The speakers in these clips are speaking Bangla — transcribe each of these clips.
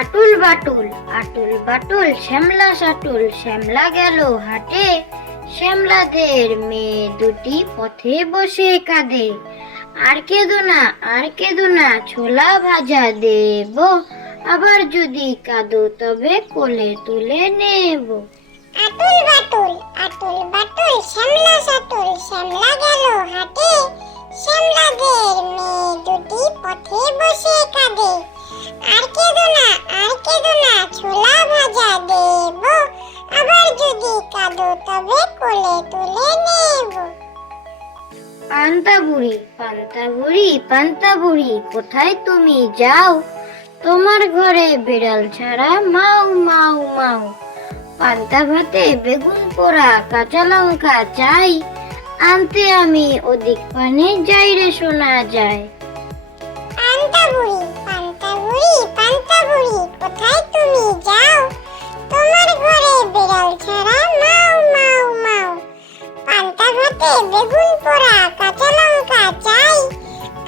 আটুল বাটুল আটুল বাটুল শ্যামলা সাটুল শ্যামলা গেল হাটে, শ্যামলাদের মেয়ে দুটি পথে বসে কাঁদে। আর কেঁদো না ছোলা ভাজা দেব, আবার যদি কাঁদো তবে কোলে তুলে নেব। আটুল বাটুল শ্যামলা সাটুল শ্যামলা গেল হাটে, শ্যামলাদের মেয়ে দুটি পথে বসে কাঁদে। আর কেঁদো না ছোলা ভাজা দেব, আবার যদি কাঁদো তবে কোলে তুলে নেব। পান্তা বুড়ি কোথায় তুমি যাও, তোমার ঘরে বিড়াল ছাড়া মাও মাও মাও। পান্তা ভাতে বেগুন পোড়া কাঁচা লঙ্কা চাই, আনতে আমি ওদিক পানে যাই রে শোনা যায়। পান্তা বুড়ি কোথায় তুমি যাও, তোমার ঘরে বিড়াল ছাড়া মাও মাও মাও। পান্তা ভাতে বেগুন পোড়া কাঁচা লঙ্কা চাই,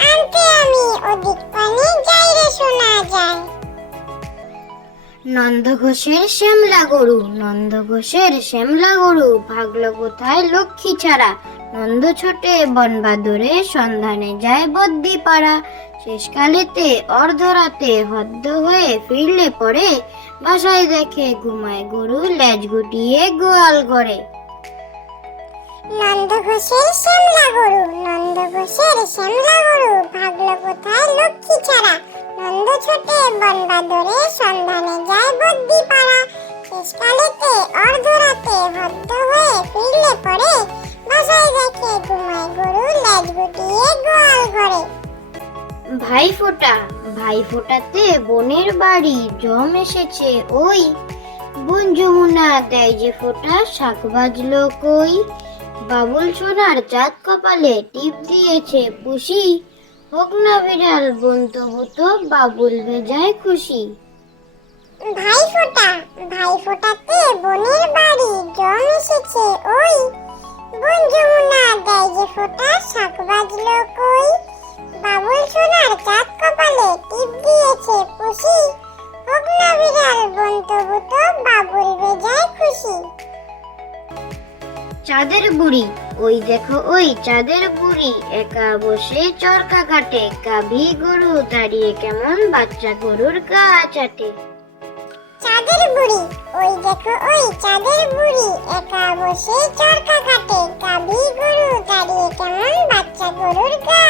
আনতে আমি ওদিক পানে যাই রে শোনা যায়। নন্দ ঘোষের শ্যামলা গরু ভাগলো কোথায় লক্ষ্মী ছাড়া। নন্দ ছোটে বন বাদরে সন্ধানে যায় বদ্যি পাড়া। শেষকালেতে অর্ধরাতে হদ্দ হয়ে ফিরলে পরে, বাসায় দেখে ঘুমায় গরু লেজ গুটিয়ে গোয়াল ঘরে। নন্দ ঘোষের শ্যামলা গরু ভাগলো কোথায় লক্ষ্মী ছাড়া। নন্দ ছোটে বন বাদরে সন্ধানে যায় বদ্যি পাড়া। শেষকালেতে অর্ধরাতে হদ্দ হয়ে ফিরলে পরে, বাসায় দেখে ঘুমায় গরু লেজ গুটিয়ে গোয়াল ঘরে। ভাইফোঁটাতে বোনের বাড়ি জম এসেছে ওই, বোন যমুনা দেয় যে ফোঁটা শাক বাজলো কই। বাবুল সোনার চাঁদ কপালে টিপ দিয়েছে পুষি, হোক না বিড়াল বোন তবু তো বাবুল ভেজায় খুশি। ভাইফোঁটাতে বোনের বাড়ি জম এসেছে ওই, বোন যমুনা দেয় যে ফোঁটা শাক বাজলো কই। বাবুল সোনার চাঁদ কপালে টিপ দিয়েছে পুষি, হোক না বিড়াল বোন তবু তো বাবুল ভেজায় খুশি। চাঁদের বুড়ি ওই দেখো ওই চাঁদের বুড়ি একা বসে চরকা কাটে, গাভী গরু দাঁড়িয়ে কেমন বাচ্চা গরুর গা চাটে। চাঁদের বুড়ি ওই দেখো ওই চাঁদের বুড়ি একা বসে চরকা কাটে, গাভী গরু দাঁড়িয়ে কেমন বাচ্চা গরুর গা